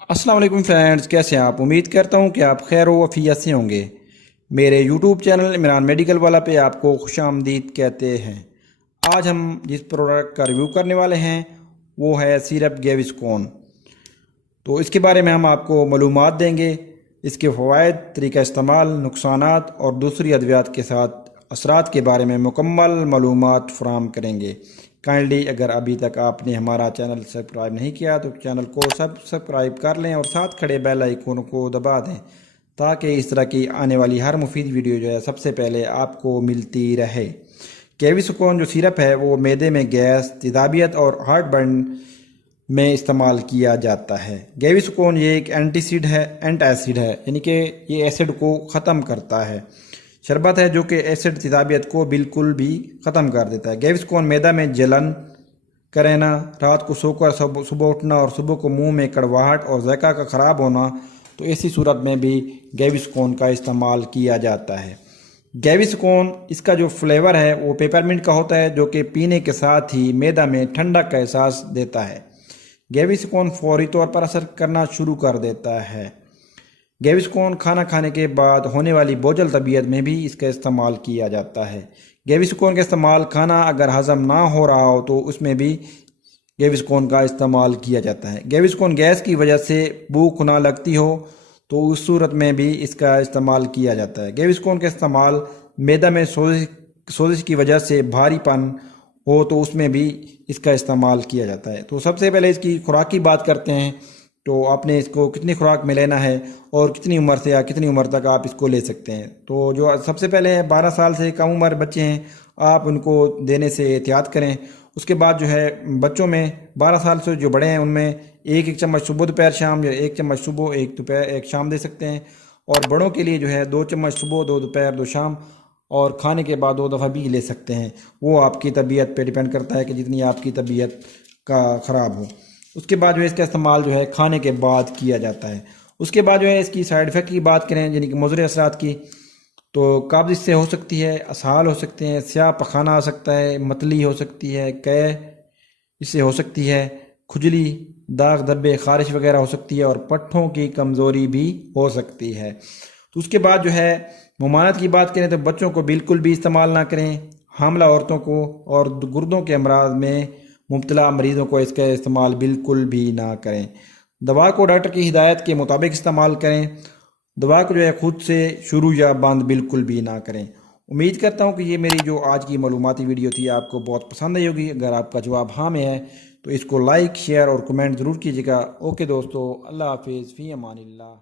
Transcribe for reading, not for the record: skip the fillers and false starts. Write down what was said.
السلام علیکم فرینڈز، کیسے ہیں آپ؟ امید کرتا ہوں کہ آپ خیر و عافیت سے ہوں گے۔ میرے یوٹیوب چینل عمران میڈیکل والا پہ آپ کو خوش آمدید کہتے ہیں۔ آج ہم جس پروڈکٹ کا ریویو کرنے والے ہیں وہ ہے سیرپ گیوسکون۔ تو اس کے بارے میں ہم آپ کو معلومات دیں گے، اس کے فوائد، طریقہ استعمال، نقصانات اور دوسری ادویات کے ساتھ اثرات کے بارے میں مکمل معلومات فراہم کریں گے۔ کائنڈلی اگر ابھی تک آپ نے ہمارا چینل سبسکرائب نہیں کیا تو چینل کو سبسکرائب کر لیں اور ساتھ کھڑے بیل آئیکن کو دبا دیں تاکہ اس طرح کی آنے والی ہر مفید ویڈیو جو ہے سب سے پہلے آپ کو ملتی رہے۔ گیوسکون جو سیرپ ہے وہ معدے میں گیس، تیزابیت اور ہارٹ برن میں استعمال کیا جاتا ہے۔ گیوسکون یہ ایک اینٹی ایسڈ ہے، یعنی کہ یہ ایسڈ کو ختم کرتا ہے۔ شربت ہے جو کہ ایسڈ تیزابیت کو بالکل بھی ختم کر دیتا ہے۔ گیوسکون معدہ میں جلن کرینا، رات کو سو کر صبح اٹھنا اور صبح کو منہ میں کڑواہٹ اور ذائقہ کا خراب ہونا، تو ایسی صورت میں بھی گیوسکون کا استعمال کیا جاتا ہے۔ گیوسکون اس کا جو فلیور ہے وہ پیپرمنٹ کا ہوتا ہے جو کہ پینے کے ساتھ ہی معدہ میں ٹھنڈک کا احساس دیتا ہے۔ گیوسکون فوری طور پر اثر کرنا شروع کر دیتا ہے۔ گیوسکون کھانا کھانے کے بعد ہونے والی بوجھل طبیعت میں بھی اس کا استعمال کیا جاتا ہے۔ گیوسکون کا استعمال کھانا اگر ہضم نہ ہو رہا ہو تو اس میں بھی گیوسکون کا استعمال کیا جاتا ہے۔ گیوسکون گیس کی وجہ سے بھوک نہ لگتی ہو تو اس صورت میں بھی اس کا استعمال کیا جاتا ہے۔ گیوسکون کا استعمال معدہ میں سوزش کی وجہ سے بھاری پن ہو تو اس میں بھی اس کا استعمال کیا جاتا ہے۔ تو سب سے پہلے اس کی خوراک کی بات کرتے ہیں، تو آپ نے اس کو کتنی خوراک میں لینا ہے اور کتنی عمر سے یا کتنی عمر تک آپ اس کو لے سکتے ہیں۔ تو جو سب سے پہلے 12 سال سے کم عمر بچے ہیں آپ ان کو دینے سے احتیاط کریں۔ اس کے بعد جو ہے بچوں میں 12 سال سے جو بڑے ہیں ان میں ایک چمچ صبح دوپہر شام، یا ایک چمچ صبح ایک دوپہر ایک شام دے سکتے ہیں، اور بڑوں کے لیے جو ہے 2 چمچ صبح 2 دوپہر 2 شام، اور کھانے کے بعد 2 دفعہ بھی لے سکتے ہیں۔ وہ آپ کی طبیعت پہ ڈیپینڈ کرتا ہے کہ جتنی آپ کی طبیعت کا خراب ہو۔ اس کے بعد جو ہے اس کا استعمال جو ہے کھانے کے بعد کیا جاتا ہے۔ اس کے بعد جو ہے اس کی سائیڈ افیکٹ کی بات کریں، یعنی کہ مضر اثرات کی، تو قبض اس سے ہو سکتی ہے، اسہال ہو سکتے ہیں، سیاہ پخانہ آ سکتا ہے، متلی ہو سکتی ہے، قے اس سے ہو سکتی ہے، کھجلی، داغ دھبے، خارش وغیرہ ہو سکتی ہے، اور پٹھوں کی کمزوری بھی ہو سکتی ہے۔ تو اس کے بعد جو ہے ممانعت کی بات کریں تو بچوں کو بالکل بھی استعمال نہ کریں، حاملہ عورتوں کو اور گردوں کے امراض میں مبتلا مریضوں کو اس کا استعمال بالکل بھی نہ کریں۔ دوا کو ڈاکٹر کی ہدایت کے مطابق استعمال کریں۔ دوا کو جو ہے خود سے شروع یا بند بالکل بھی نہ کریں۔ امید کرتا ہوں کہ یہ میری جو آج کی معلوماتی ویڈیو تھی آپ کو بہت پسند آئی ہوگی۔ اگر آپ کا جواب ہاں میں ہے تو اس کو لائک، شیئر اور کمنٹ ضرور کیجیے گا۔ اوکے دوستو، اللہ حافظ، فی امان اللہ۔